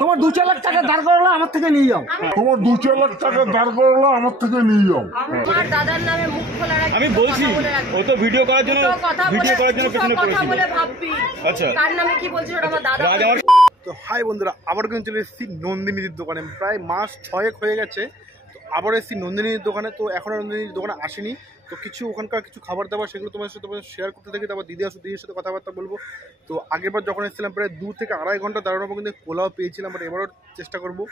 তোমার 2-4 লাখ টাকা দাঁড় করালো আমার থেকে নিয়ে যাও। তোমার 2-4 লাখ টাকা দাঁড় করালো আমার থেকে নিয়ে যাও। আমার দাদার নামে মুখ খোলা রাখি। আমি বলছি ও তো ভিডিও করার জন্য পেছনে কথা বলে পড়েছিল। ভাববি আচ্ছা কার নামে কি বলছিল ওটা আমার দাদা। রাজ আমার তো হাই বন্ধুরা, আবার কিন্তু চলে এসেছি নন্দিনীর দোকানে। প্রায় মাস 6 হয়ে গেছে। তো আবার এসেছি নন্দিনীর দোকানে। তো এখনও নন্দিনীর দোকানে আসেনি। তো কিছু ওখানকার কিছু খাবার দাবার সেগুলো তোমাদের সাথে শেয়ার করতে থাকি। তারপর দিদির সাথে কথাবার্তা বলবো। তো আগেরবার যখন এসেছিলাম প্রায় 2 থেকে আড়াই ঘন্টা দাঁড়ানোর পর কিন্তু পোলাও পেয়েছিলাম। বাট এবারও চেষ্টা করবো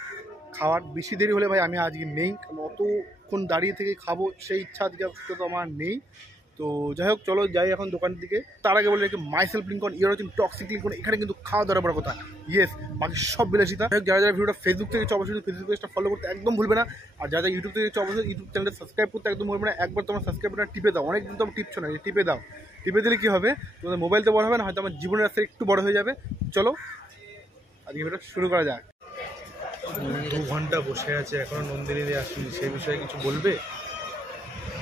খাওয়ার। বেশি দেরি হলে ভাই আমি আজকে নেই, কারণ অতক্ষণ দাঁড়িয়ে থেকে খাবো সেই ইচ্ছা আজকে তো আমার নেই। তো যাই হোক, চলো যাই এখন দোকানের দিকে। তার আগে বলে রেখে মাইসেলফ লিঙ্কন, ইয়ার হচ্ছে টক্সিক লিঙ্কন। এখানে কিন্তু খাওয়া দাওয়ার বড় কথা, ইয়েস, বাকি সব বিলাসিতা। যারা যারা ভিডিওটা ফেসবুক থেকে অবশ্যই ফেসবুক পেজটা ফলো করতে একদম ভুলবে না। আর যারা ইউটিউব থেকে অবশ্যই ইউটিউব চ্যানেলটা সাবস্ক্রাইব করতে একদম ভুলবে না। একবার তোমার সাবস্ক্রাইবটা টিপে দাও, অনেকদিন তো টিপছো না, টিপে দাও। টিপে দিলে কী হবে, তোমাদের মোবাইল তো বড় হবে না, হয়তো আমার জীবনের রাস্তায় একটু বড় হয়ে যাবে। চলো আজকে ভিডিওটা শুরু করা যাক। 2 ঘন্টা বসে আছে, এখনো নন্দিনী আসেনি, সেই বিষয়ে কিছু বলবে?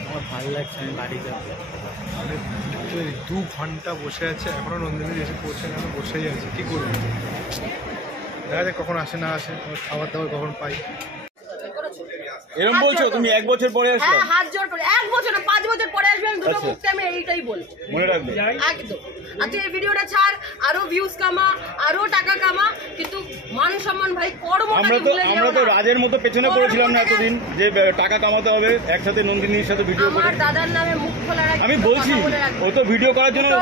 আমার ভালো লাগছে, আমি বাড়ি যাবো। 2 ঘন্টা বসে আছে, এখনো নন্দিনী এসে পৌঁছে না, বসেই আছে। কী করবে, দেখা যাক কখন আসে না আসে, খাবার দাবার কখন পাই। এরকম বলছো তুমি 1 বছর পরে আসবে? হ্যাঁ, হাত জোর করে 1 বছর না 5 বছর পরে আসবে। আমি দুটো মুখতে আমি এইটাই বলবো, মনে রাখবে একদম। আর তুই এই ভিডিওটা ছাড়, আরো ভিউজ কামা, আরো টাকা কামা, কিন্তু মান সম্মান ভাই কর্মটাকে ভুলে যেও না। আমরা তো রাজের মতো পেছনে পড়েছিলাম না এতদিন যে টাকা কামাতে হবে, একসাথে নন্দিনীর সাথে ভিডিও করে। আমার দাদার নামে মুখ খোলা রাখি। আমি বলছি ও তো ভিডিও করার জন্য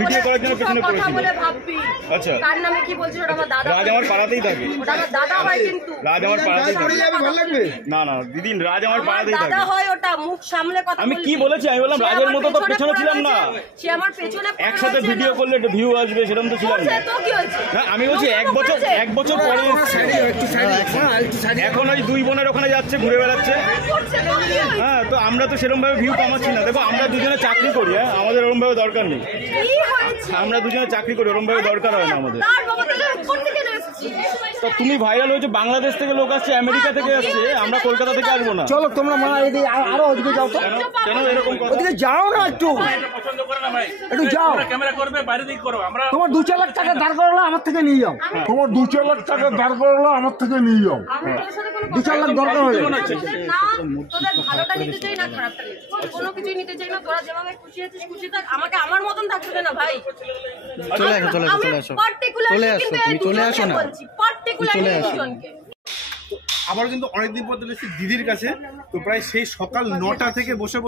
পেছনে কথা পড়েছিল। বলে ভাববি আচ্ছা কার নামে কি বলছিল ওটা আমার দাদা। রাজ আমার পাড়াতেই থাকে। ওটা আমার দাদা হয়, কিন্তু রাজ আমার পাড়াতেই থাকে। ভালো লাগবে না না দিদি, রাজ আমার আমার পাড়াতেই দাদা থাকে। হয়, ওটা মুখ সামলে কথা আমি বলবি। কি বলেছি? আমি বললাম সে রাজের আমার মতো তো পেছনে পড়ে ছিলাম না। রয়েছে, সে আমার পেছনে পড়ে একসাথে রয়েছে ভিডিও না। করলে একটা ভিউ আসবে, সেরকম তো ছিলাম না। সে তো কি হয়েছে? না আমি বলছি 1 বছর পরে এসেছি। এখন ওই 2 বোনের ওখানে যাচ্ছে, ঘুরে বেড়াচ্ছে। করছে তো কি হয়েছে? হ্যাঁ, তো আমরা তো সেরকম ভাবে ভিউ কামাচ্ছি না। দেখো আমরা দুজনে চাকরি করি, হ্যাঁ, আমাদের ওরকম ভাবে দরকার নেই। কি হয়েছে? আমরা দুজনে চাকরি করি, ওরকম ভাবে দরকার হয় না আমাদের। তার বাবা তো কোন থেকে এসেছে? তো তুমি ভাইরাল হয়েছে, বাংলাদেশ থেকে লোক আসছে, আমেরিকা থেকে আসছে, আমরা কলকাতা থেকে আসবো না। চলো তোমরা মা এদিকে আরো ওদিকে যাও তো। কেন এরকম কথা? ওদিকে যাও না, একটু পছন্দ করে না ভাই, একটু যাও। ক্যামেরা করবে বাইরে দিকে করো। আমরা তোমার 2-4 লাখ টাকা দাঁড় করালো আমার থেকে নিয়ে যাও। তোমার 2-4 লাখ টাকা দাঁড় করালো আমার থেকে নিয়ে যাও। আমি তোর সাথে কোনো 2-4 লাখ দরকার হলে না, তোদের ভালোটা নিতে চাই না খারাপটা নিতে চাই। কোনো কিছুই নিতে চাই না। তোরা যেভাবে খুশি আছিস খুশি থাক, আমাকে আমার মতন থাকতে দে না ভাই। চলে আসো, চলে আসো, চলে আসো, চলে আসো, তুমি চলে আসো না, পার্টিকুলারলি দুজনকে। আবার কিন্তু অনেকদিন পর চলে এসেছি দিদির কাছে। তো প্রায় সেই সকাল 9টা থেকে বসে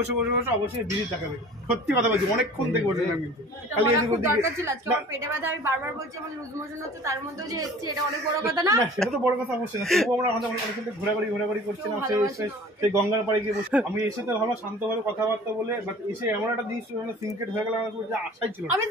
অবশ্যই দিদি দেখাবে। সত্যি কথা বলছি, অনেকক্ষণ থেকে বসেছিলাম কিন্তু খালি এদিক ওদিকে। দরকার ছিল আজকে আমার পেটে ব্যথা, আমি বারবার বলছি আমার লুজ মোশন হচ্ছে, তার মধ্যে যে এসেছি এটা অনেক বড় কথা না। না সেটা তো বড় কথা অবশ্যই না, তবুও আমরা অনেকক্ষণ থেকে ঘোরাঘুরি করছিলাম। সেই গঙ্গার পাড়ে গিয়ে বসে আমি এসে তো ভালো শান্তভাবে কথাবার্তা বলে, বাট এসে এমন একটা জিনিস সিনক্রেট হয়ে গেল, আমার যে আশাই ছিল না। আমি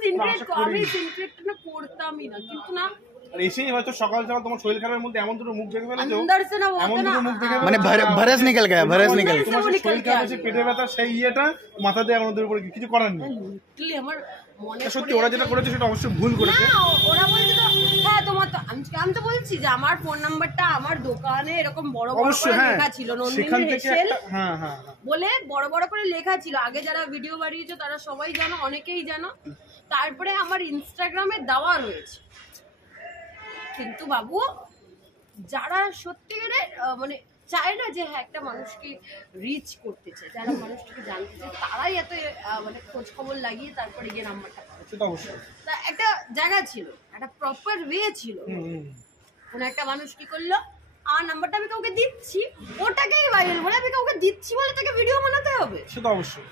সিনক্রেট না করতামই না, কিন্তু না আর এসেই হয়তো সকাল তোমার শরীর খারাপের মধ্যে এমন দুটো মুখ দেখে ফেলেছো, अंदर से ना वो এমন होता দুটো ना মুখ দেখে মানে ভাইরাস নিকল গয়া, ভাইরাস নিকল তোমার সেই শরীর খারাপ আছে, পেটে ব্যথা, সেই ইয়েটা মাথা দিয়ে আমাদের উপরে কিছু করার নেই। লিটারালি আমার মনে সত্যি ওরা যেটা করেছে সেটা অবশ্যই ভুল করেছে। না, ওরা বলছে তো হ্যাঁ তোমার তো আমি তো বলছি যে আমার ফোন নাম্বারটা আমার দোকানে এরকম বড় বড় অবশ্যই করে হ্যাঁ, লেখা ছিল সেখান নন্দিনী থেকে হেসেল একটা হ্যাঁ বলে বড় বড় করে লেখা ছিল। আগে যারা ভিডিও বানিয়েছে তারা সবাই জানো, অনেকেই জানো। তারপরে আমার ইনস্টাগ্রামে দেওয়া রয়েছে। কিন্তু বাবু যারা সত্যিকারের মানে চায় না যে হ্যাঁ একটা মানুষকে রিচ করতে চায়, যারা মানুষটাকে জানতে চায়, তারাই এত মানে খোঁজ খবর লাগিয়ে তারপরে গিয়ে নাম্বারটা পায়। সেটা অবশ্যই তা একটা জায়গা ছিল, একটা প্রপার ওয়ে ছিল। কোনো একটা মানুষ কি করলো, আমার নাম্বারটা আমি কাউকে দিচ্ছি, ওটাকেই ভাইরাল বলে আমি কাউকে দিচ্ছি বলে তাকে ভিডিও বানাতে হবে। সেটা অবশ্যই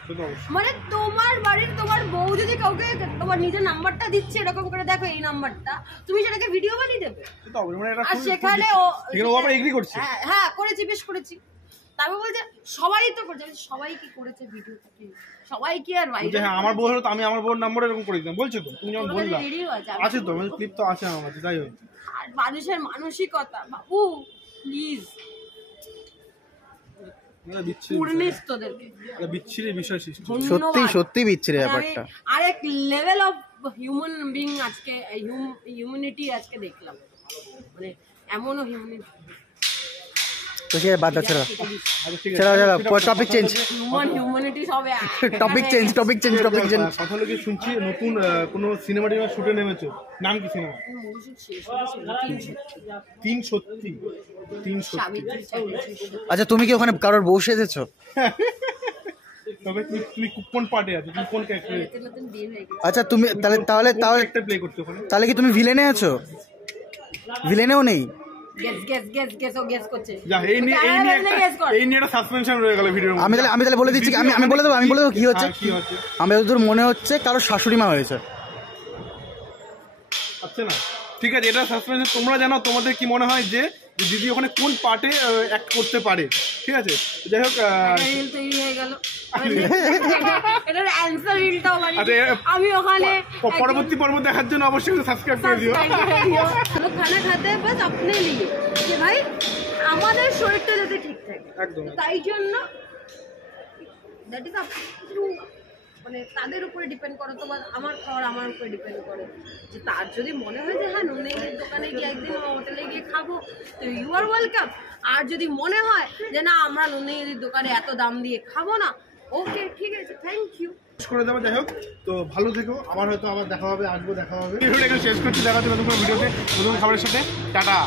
মানে তোমার বাড়ির তোমার বউ যদি কাউকে তোমার নিজের নাম্বারটা দিচ্ছে এরকম করে, দেখো এই নাম্বারটা, তুমি সেটাকে ভিডিও বানিয়ে দেবে। সেটা অবশ্যই মানে এটা আর সেখানে ও আবার এগ্রি করছে। হ্যাঁ করেছি, বেশ করেছি। তারপর বলছে সবাই তো করছে, সবাই কি করেছে ভিডিও থেকে, সবাই কি আর যে হ্যাঁ আমার বউ হলো তো আমি আমার বউর নাম্বার এরকম করে দিতাম বলছো তো, তুমি যেমন বললা আছে তো, মানে ক্লিপ তো আছে আমার কাছে। যাই হোক, আর মানুষের মানসিকতা বাবু প্লিজ পূর্ণিস তোদেরকে বিচ্ছিরি বিষয় সৃষ্টি। সত্যি বিচ্ছিরি ব্যাপারটা। আরেক লেভেল অফ হিউম্যান বিং আজকে, হিউম্যানিটি আজকে দেখলাম। মানে এমনও হিউম্যানিটি তো সে বাদ দাও, ছেড়ে টপিক চেঞ্জ, হিউম্যানিটি সব টপিক চেঞ্জ। কথা হলো কি, শুনছি নতুন কোনো সিনেমা টিনেমা শুটে নেমেছো, নাম কি সিনেমা? 3 সত্যি। আচ্ছা তুমি কি ওখানে কারোর বউ সেজেছো? তবে তুমি কোন পার্টে আছো, তুমি কোন ক্যারেক্টারে? আচ্ছা তুমি তাহলে একটা প্লে করতে ওখানে? তাহলে কি তুমি ভিলেনে আছো? ভিলেনেও নেই? গেস করছে। যা, এই নিয়ে একটা সাসপেনশন রয়ে গেল ভিডিওর মধ্যে। আমি তাহলে বলে দিচ্ছি, আমি বলে দেবো কি হচ্ছে। কি হচ্ছে? আমার যতদূর মনে হচ্ছে কারোর শাশুড়ি মা হয়েছে। আচ্ছা না, ঠিক আছে, এটা সাসপেন্স। তোমরা জানো তোমাদের কি মনে হয় যে দিদি ওখানে কোন পার্টে অ্যাক্ট করতে পারে? ঠিক আছে, যাই হোক, রিল তৈরি হয়ে গেল, এটার অ্যানসার রিলটাও বানিয়ে আচ্ছা, আমি ওখানে পরবর্তী পর্ব দেখার জন্য অবশ্যই সাবস্ক্রাইব করে দিও। খানা খাতে বাস আপনি নিয়ে যে ভাই আমাদের শরীরটা যাতে ঠিক থাকে, একদম। তাই জন্য দ্যাট ইজ আপ টু, মানে তাদের উপরে ডিপেন্ড করে। তো আমার খাওয়ার আমার উপরে ডিপেন্ড করে যে তার যদি মনে হয় যে হ্যাঁ নন্দিনীর দোকানে গিয়ে একদিন হোটেলে গিয়ে খাবো, তো ইউ আর ওয়েলকাম। আর যদি মনে হয় যে না আমরা নন্দিনীর দোকানে এত দাম দিয়ে খাবো না, ওকে ঠিক আছে, থ্যাংক ইউ করে দেবো। যাই হোক, তো ভালো থেকো, আবার হয়তো দেখা হবে, দেখা হবে। ভিডিওটা শেষ করছি, দেখা হচ্ছে নতুন কোনো ভিডিওতে নতুন খাবারের সাথে। টাটা।